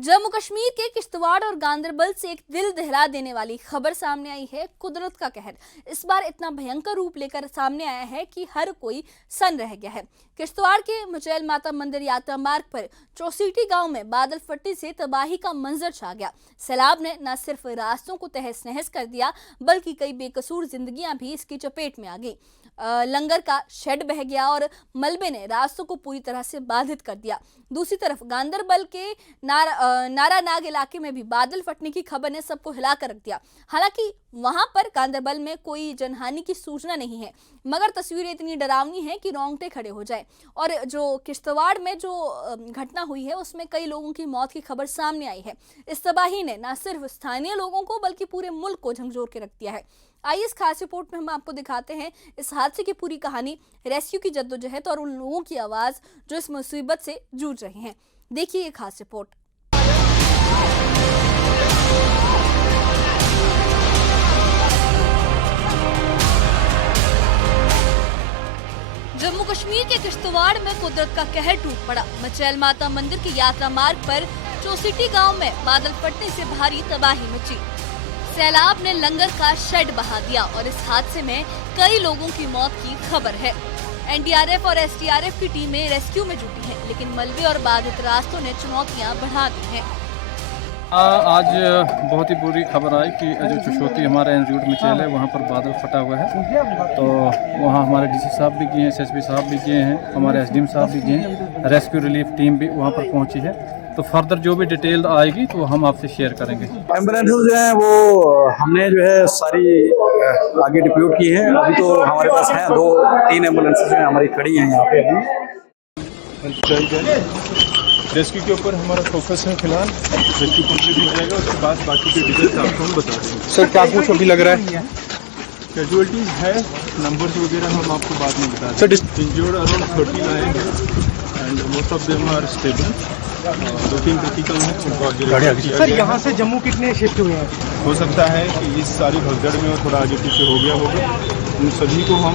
जम्मू कश्मीर के किश्तवाड़ और गांदरबल से एक दिल दहला देने वाली खबर सामने आई है। कुदरत का कहर इस बार इतना भयंकर रूप लेकर सामने आया है कि हर कोई सन रह गया है। किश्तवाड़ के मुचैल माता मंदिर यात्रा मार्ग पर चौसीटी गांव में बादल फटने से तबाही का मंजर छा गया। सैलाब ने न सिर्फ रास्तों को तहस नहस कर दिया बल्कि कई बेकसूर जिंदगियां भी इसकी चपेट में आ गई। लंगर का शेड बह गया और मलबे ने रास्तों को पूरी तरह से बाधित कर दिया। दूसरी तरफ गांदरबल के नारानाग इलाके में भी बादल फटने की खबर ने सबको हिलाकर रख दिया। हालांकि वहां पर गांदरबल में कोई जनहानि की सूचना नहीं है, मगर तस्वीरें इतनी डरावनी हैं कि रोंगटे खड़े हो जाए। और जो किश्तवाड़ में जो घटना हुई है उसमें कई लोगों की मौत की खबर सामने आई है। इस तबाही ने न सिर्फ स्थानीय लोगों को बल्कि पूरे मुल्क को झकझोर के रख दिया है। आइए इस खास रिपोर्ट में हम आपको दिखाते हैं इस हादसे की पूरी कहानी, रेस्क्यू की जद्दोजहद और उन लोगों की आवाज जो इस मुसीबत से जूझ रहे हैं। देखिए ये खास रिपोर्ट। जम्मू कश्मीर के किश्तवाड़ में कुदरत का कहर टूट पड़ा। मुचैल माता मंदिर के यात्रा मार्ग पर चौसीटी गांव में बादल फटने से भारी तबाही मची। सैलाब ने लंगर का शेड बहा दिया और इस हादसे में कई लोगों की मौत की खबर है। एनडीआरएफ और एसडीआरएफ की टीमें रेस्क्यू में जुटी हैं, लेकिन मलबे और बाधित रास्तों ने चुनौतियां बढ़ा दी हैं। आज बहुत ही बुरी खबर आई कि जो चुशोती हमारा इंस्टीट्यूट मुचैल है वहाँ पर बादल फटा हुआ है। तो वहाँ हमारे डीसी साहब भी गए हैं, एसएसपी साहब भी गए हैं, हमारे एसडीएम साहब भी गए हैं, रेस्क्यू रिलीफ टीम भी वहाँ पर पहुँची है। तो फर्दर जो भी डिटेल आएगी तो हम आपसे शेयर करेंगे। एम्बुलेंस जो है वो हमने जो है सारी आगे डिप्यूट की है। अभी तो हमारे पास हैं 2-3 एम्बुलेंस जो है हमारी खड़ी हैं यहाँ पे अभी। रेस्क्यू के ऊपर हमारा फोकस है फिलहाल। रेस्क्यू कंप्लीट हो जाएगा उसके बाद बाकी के डिटेल्स आपको हम बता देंगे। सर क्या कुछ अभी लग रहा है? कैजुअलिटीज है, नंबर्स वगैरह हम आपको बाद में बता देंगे। इंजर्ड अराउंड 39 है and most of them are stable. 2-3 critical हैं। सर यहाँ से जम्मू कितने शिफ्ट हुए हैं? हो सकता है कि इस सारी भगदड़ में थोड़ा आगे पीछे हो गया होगा। उन सभी को हम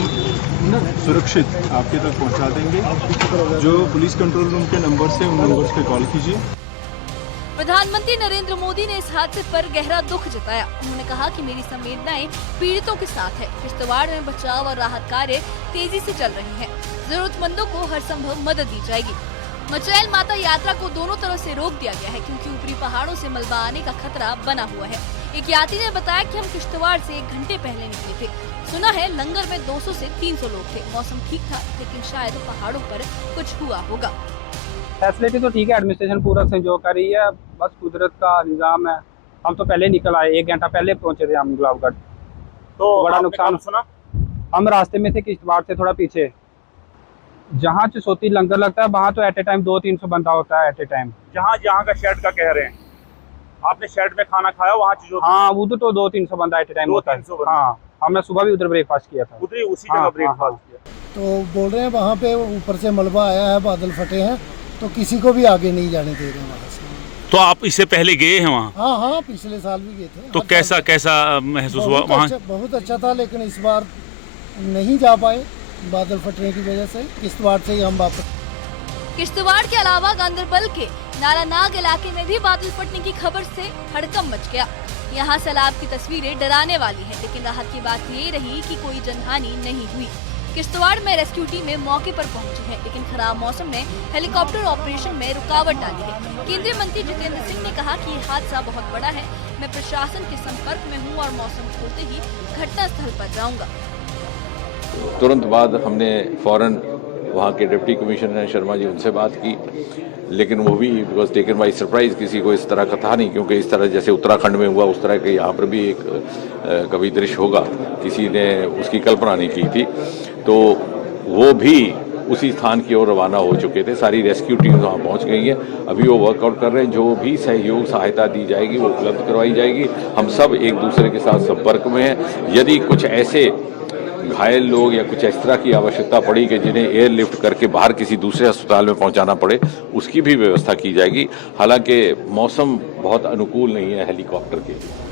सुरक्षित आपके तक पहुंचा देंगे। जो पुलिस कंट्रोल रूम के नंबर से उन नंबर्स पे कॉल कीजिए। प्रधानमंत्री नरेंद्र मोदी ने इस हादसे पर गहरा दुख जताया। उन्होंने कहा कि मेरी संवेदनाएं पीड़ितों के साथ है। किश्तवाड़ में बचाव और राहत कार्य तेजी से चल रहे हैं। जरूरतमंदों को हर संभव मदद दी जाएगी। मुचैल माता यात्रा को दोनों तरफ से रोक दिया गया है क्योंकि ऊपरी पहाड़ों से मलबा आने का खतरा बना हुआ है। एक यात्री ने बताया कि हम किश्तवाड़ से 1 घंटे पहले निकले थे। सुना है लंगर में 200 से 300 लोग थे। मौसम ठीक था, लेकिन शायद पहाड़ों पर कुछ हुआ होगा। फैसिलिटी तो ठीक है, एडमिनिस्ट्रेशन पूरा सहयोग कर रही है, बस कुदरत का निजाम है। हम तो पहले निकल आए, 1 घंटा पहले पहुंचे थे हम गुलाबगढ़। तो बड़ा नुकसान सुना। हम रास्ते में थे किश्तवाड़ से थोड़ा पीछे, जहाँ चुसोती लंगर लगता है वहाँ तो एट ए टाइम 200-300 बंदा होता है एट ए टाइम। जहाँ का शेड का कह रहे हैं, आपने शेड में खाना खाया वहाँ चीजों? हाँ, उधर तो 200-300 बंदा एट ए टाइम होता है। हाँ, हमने सुबह भी उधर ब्रेकफास्ट किया था। उधर उसी जगह ब्रेकफास्ट किया। तो बोल रहे हैं वहाँ पे ऊपर से मलबा आया है, बादल फटे हैं, तो किसी को भी आगे नहीं जाने दे रहे हैं वहाँ से। तो आप इससे पहले गए हैं वहाँ? हाँ, पिछले साल भी गए थे। तो कैसा महसूस हुआ वहाँ? बहुत अच्छा था, लेकिन इस बार नहीं जा पाए बादल फटने की वजह से। किश्तवाड़ से ही हम वापस। किश्तवाड़ के अलावा गांदरबल के नारानाग इलाके में भी बादल फटने की खबर से हड़कंप मच गया। यहाँ सैलाब की तस्वीरें डराने वाली हैं, लेकिन राहत की बात ये रही कि कोई जनहानि नहीं हुई। किश्तवाड़ में रेस्क्यू टीमें मौके पर पहुंची हैं, लेकिन खराब मौसम ने हेलीकॉप्टर ऑपरेशन में रुकावट डाली है। केंद्रीय मंत्री जितेंद्र सिंह ने कहा कि ये हादसा बहुत बड़ा है। मैं प्रशासन के संपर्क में हूँ और मौसम खुलते ही घटना स्थल पर जाऊँगा। तुरंत बाद हमने फौरन वहाँ के डिप्टी कमिश्नर शर्मा जी उनसे बात की, लेकिन वो भी बिकॉज टेकन बाई सरप्राइज, किसी को इस तरह का था नहीं, क्योंकि इस तरह जैसे उत्तराखंड में हुआ उस तरह के यहाँ पर भी एक कभी दृश्य होगा, किसी ने उसकी कल्पना नहीं की थी। तो वो भी उसी स्थान की ओर रवाना हो चुके थे। सारी रेस्क्यू टीम वहाँ पहुँच गई है। अभी वो वर्कआउट कर रहे हैं। जो भी सहयोग सहायता दी जाएगी वो उपलब्ध करवाई जाएगी। हम सब एक दूसरे के साथ संपर्क में हैं। यदि कुछ ऐसे घायल लोग या कुछ इस तरह की आवश्यकता पड़ी कि जिन्हें एयरलिफ्ट करके बाहर किसी दूसरे अस्पताल में पहुंचाना पड़े, उसकी भी व्यवस्था की जाएगी। हालांकि मौसम बहुत अनुकूल नहीं है हेलीकॉप्टर के लिए।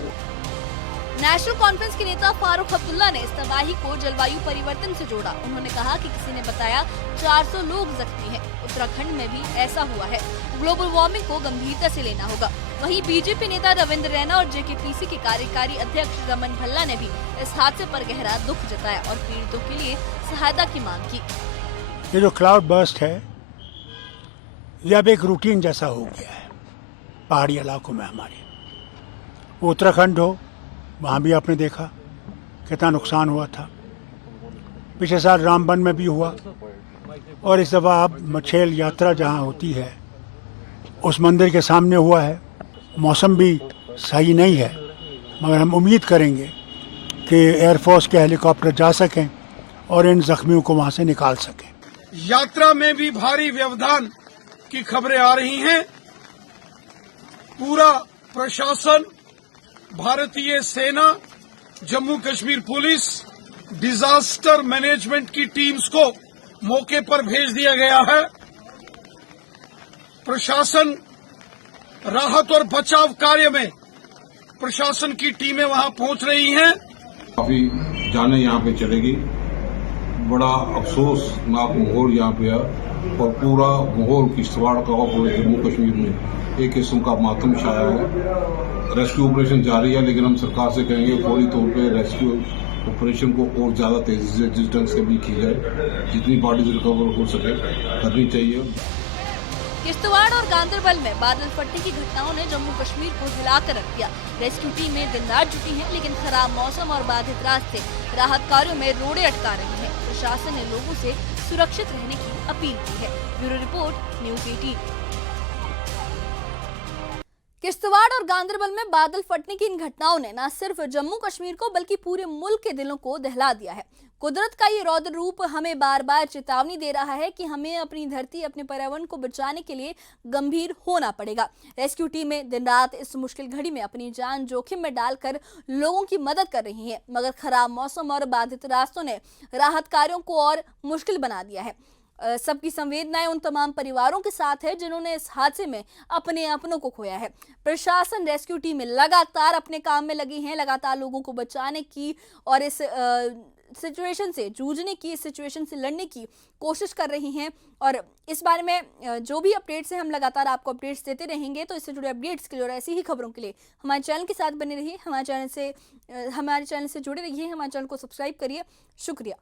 नेशनल कॉन्फ्रेंस के नेता फारूक अब्दुल्ला ने इस तबाही को जलवायु परिवर्तन से जोड़ा। उन्होंने कहा कि किसी ने बताया 400 लोग जख्मी हैं। उत्तराखंड में भी ऐसा हुआ है। ग्लोबल वार्मिंग को गंभीरता से लेना होगा। वहीं बीजेपी नेता रविंद्र रैना और जेकेपीसी के कार्यकारी अध्यक्ष रमन भल्ला ने भी इस हादसे पर गहरा दुख जताया और पीड़ितों के लिए सहायता की मांग की। ये जो क्लाउड बर्स्ट है, ये अब एक रूटीन जैसा हो गया है पहाड़ी इलाकों में हमारे। वो उत्तराखंड हो, वहाँ भी आपने देखा कितना नुकसान हुआ था। पिछले साल रामबन में भी हुआ और इस दफ़ा अब मछेल यात्रा जहाँ होती है उस मंदिर के सामने हुआ है। मौसम भी सही नहीं है, मगर हम उम्मीद करेंगे कि एयरफोर्स के हेलीकॉप्टर जा सकें और इन जख्मियों को वहाँ से निकाल सकें। यात्रा में भी भारी व्यवधान की खबरें आ रही हैं। पूरा प्रशासन, भारतीय सेना, Jammu Kashmir police, disaster management की टीम्स को मौके पर भेज दिया गया है। प्रशासन राहत और बचाव कार्य में प्रशासन की टीमें वहां पहुंच रही हैं। काफी जाने यहाँ पे चलेगी। बड़ा अफसोसनाक माहौल यहाँ पे है और पूरा माहौल किश्तवाड़ का और पूरे जम्मू कश्मीर में एक किस्म का मातम छाया है। रेस्क्यू ऑपरेशन जारी है, लेकिन हम सरकार से कहेंगे फौरी तौर पे रेस्क्यू ऑपरेशन को और ज्यादा तेजी से जिस ढंग से भी की जाए, जितनी बॉडीज रिकवर हो सके करनी चाहिए। किश्तवाड़ और गांदरबल में बादल फटने की घटनाओं ने जम्मू कश्मीर को हिलाकर रख दिया। रेस्क्यू टीमें दिन रात जुटी हैं, लेकिन खराब मौसम और बाधित रास्ते राहत कार्यों में रोड़े अटका रहे हैं। प्रशासन ने लोगों से सुरक्षित रहने की अपील की है। Bureau report, news 18। किश्तवाड़ और गांदरबल में बादल फटने की इन घटनाओं ने न सिर्फ जम्मू कश्मीर को बल्कि पूरे मुल्क के दिलों को दहला दिया है। कुदरत का ये रौद्र रूप हमें बार बार चेतावनी दे रहा है कि हमें अपनी धरती, अपने पर्यावरण को बचाने के लिए गंभीर होना पड़ेगा। रेस्क्यू टीमें दिन रात इस मुश्किल घड़ी में अपनी जान जोखिम में डालकर लोगों की मदद कर रही हैं, मगर खराब मौसम और बाधित रास्तों ने राहत कार्यों को और मुश्किल बना दिया है। सबकी संवेदनाएं उन तमाम परिवारों के साथ है जिन्होंने इस हादसे में अपने अपनों को खोया है। प्रशासन, रेस्क्यू टीमें लगातार अपने काम में लगी हैं, लगातार लोगों को बचाने की और इस सिचुएशन से जूझने की, इस सिचुएशन से लड़ने की कोशिश कर रही हैं। और इस बारे में जो भी अपडेट्स हैं, हम लगातार आपको अपडेट्स देते रहेंगे। तो इससे जुड़े अपडेट्स के लिए और ऐसी ही खबरों के लिए हमारे चैनल के साथ बने रहिए, हमारे चैनल से जुड़े रहिए, हमारे चैनल को सब्सक्राइब करिए। शुक्रिया।